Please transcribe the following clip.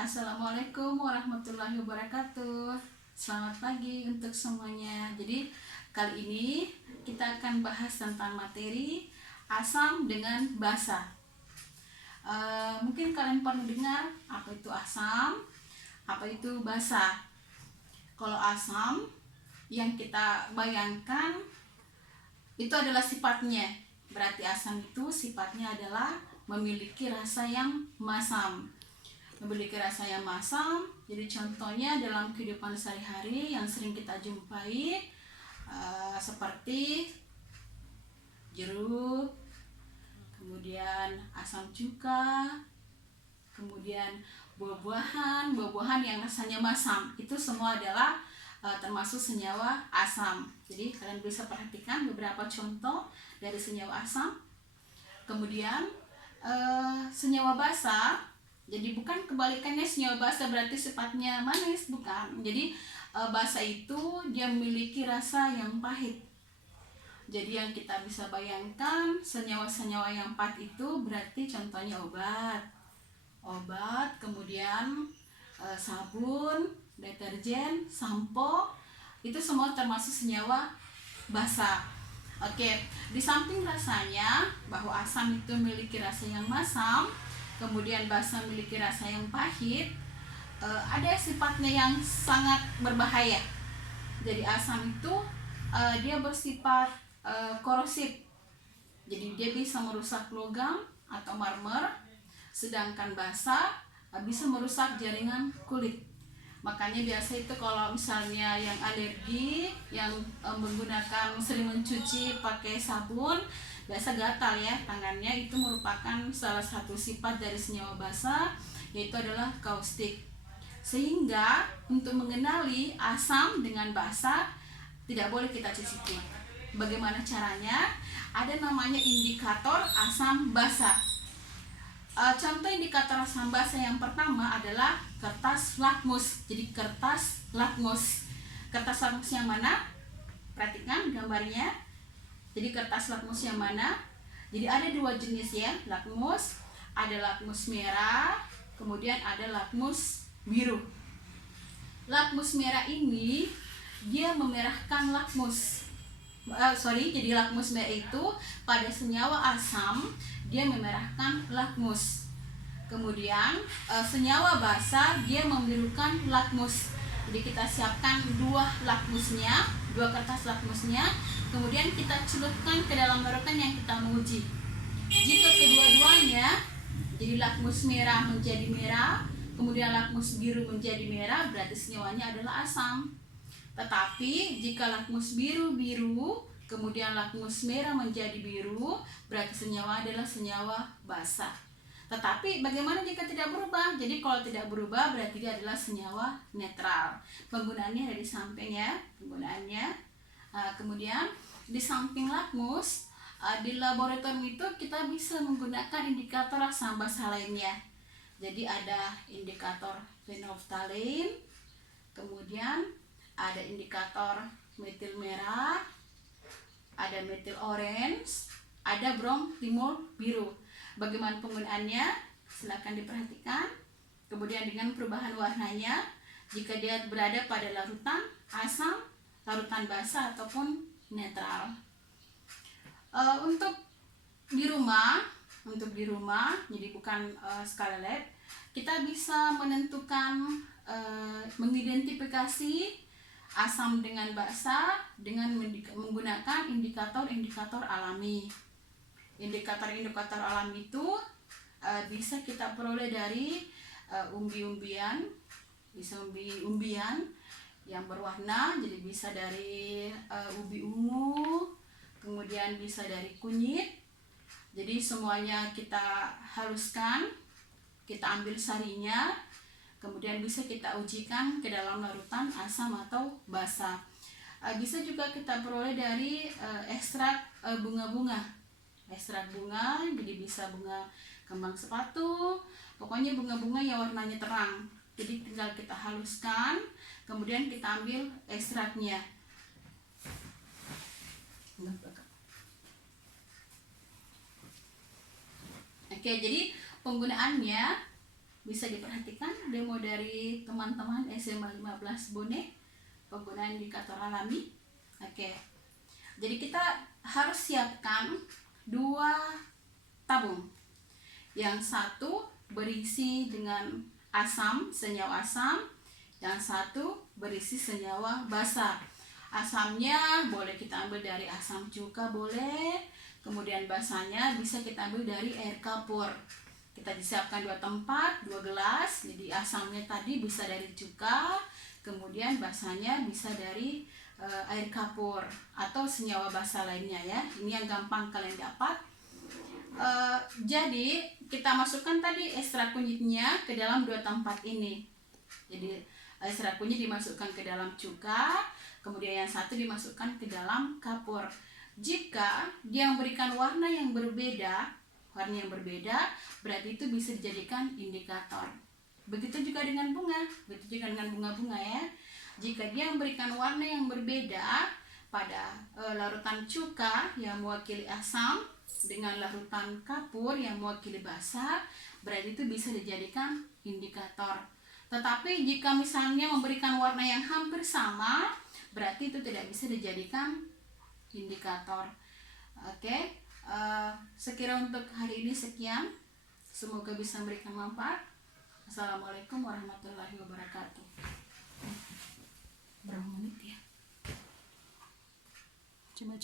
Assalamualaikum warahmatullahi wabarakatuh. Selamat pagi untuk semuanya. Jadi kali ini kita akan bahas tentang materi asam dengan basa. Mungkin kalian pernah dengar apa itu asam, apa itu basa. Kalau asam yang kita bayangkan itu adalah sifatnya. Berarti asam itu sifatnya adalah memiliki rasa yang masam. Jadi contohnya dalam kehidupan sehari-hari yang sering kita jumpai seperti jeruk, kemudian asam cuka, kemudian buah-buahan yang rasanya masam, itu semua adalah termasuk senyawa asam. Jadi kalian bisa perhatikan beberapa contoh dari senyawa asam. Kemudian senyawa basa, jadi bukan kebalikannya, senyawa basa berarti sifatnya manis, bukan. Jadi basa itu dia memiliki rasa yang pahit. Jadi yang kita bisa bayangkan senyawa-senyawa yang pahit itu berarti contohnya obat, kemudian sabun, deterjen, sampo, itu semua termasuk senyawa basa. Oke, di samping rasanya bahwa asam itu memiliki rasa yang masam, kemudian basa memiliki rasa yang pahit, ada sifatnya yang sangat berbahaya. Jadi asam itu dia bersifat korosif. Jadi dia bisa merusak logam atau marmer, sedangkan basa bisa merusak jaringan kulit. Makanya biasa itu kalau misalnya yang alergi, yang sering mencuci pakai sabun, biasa gatal ya tangannya, itu merupakan salah satu sifat dari senyawa basa, yaitu adalah kaustik. Sehingga untuk mengenali asam dengan basa tidak boleh kita cicipi. Bagaimana caranya? Ada namanya indikator asam basa. Contoh indikator asam basa yang pertama adalah kertas lakmus. Jadi kertas lakmus yang mana? Perhatikan gambarnya. Jadi kertas lakmus yang mana? Jadi ada dua jenis ya, lakmus. Ada lakmus merah, kemudian ada lakmus biru. Lakmus merah ini dia memerahkan lakmus. Jadi lakmus merah itu pada senyawa asam dia memerahkan lakmus. Kemudian senyawa basa dia membirukan lakmus. Jadi kita siapkan dua kertas lakmusnya, kemudian kita celupkan ke dalam larutan yang kita menguji. Jika kedua-duanya, jadi lakmus merah menjadi merah, kemudian lakmus biru menjadi merah, berarti senyawanya adalah asam. Tetapi jika lakmus biru, kemudian lakmus merah menjadi biru, berarti senyawa adalah senyawa basa. Tetapi bagaimana jika tidak berubah? Jadi kalau tidak berubah berarti dia adalah senyawa netral. Penggunaannya ada di samping ya, kemudian di samping lakmus, di laboratorium itu kita bisa menggunakan indikator asam basa lainnya. Jadi ada indikator phenolphthalein, kemudian ada indikator metil merah, ada metil orange, ada bromtimol biru. Bagaimana penggunaannya? Silakan diperhatikan. Kemudian dengan perubahan warnanya, jika dia berada pada larutan asam, larutan basa ataupun netral. Untuk di rumah, jadi bukan skala lab, kita bisa menentukan, mengidentifikasi asam dengan basa dengan menggunakan indikator alami. Indikator alami itu bisa kita peroleh dari umbi-umbian, bisa umbi-umbian yang berwarna, jadi bisa dari ubi ungu, kemudian bisa dari kunyit. Jadi semuanya kita haluskan, kita ambil sarinya, kemudian bisa kita ujikan ke dalam larutan asam atau basa. Bisa juga kita peroleh dari ekstrak bunga-bunga. Ekstrak bunga, jadi bisa bunga kembang sepatu, pokoknya bunga-bunga yang warnanya terang. Jadi tinggal kita haluskan, kemudian kita ambil ekstraknya. Oke, jadi penggunaannya bisa diperhatikan demo dari teman-teman SMA 15 Bone penggunaan indikator alami. Oke. Jadi kita harus siapkan 2 tabung. Yang satu berisi dengan asam, senyawa asam, yang satu berisi senyawa basa. Asamnya boleh kita ambil dari asam cuka boleh, kemudian basanya bisa kita ambil dari air kapur. Kita disiapkan 2 tempat, 2 gelas. Jadi asamnya tadi bisa dari cuka, kemudian basanya bisa dari air kapur atau senyawa basa lainnya ya. Ini yang gampang kalian dapat. Jadi kita masukkan tadi ekstrak kunyitnya ke dalam 2 tempat ini. Jadi ekstrak kunyit dimasukkan ke dalam cuka, kemudian yang satu dimasukkan ke dalam kapur. Jika dia memberikan warna yang berbeda, berarti itu bisa dijadikan indikator. Begitu juga dengan bunga ya. Jika dia memberikan warna yang berbeda pada larutan cuka yang mewakili asam dengan larutan kapur yang mewakili basa, berarti itu bisa dijadikan indikator. Tetapi jika misalnya memberikan warna yang hampir sama, berarti itu tidak bisa dijadikan indikator. Oke, sekira untuk hari ini sekian. Semoga bisa memberikan manfaat. Assalamualaikum warahmatullahi wabarakatuh. Berapa menit ya? Coba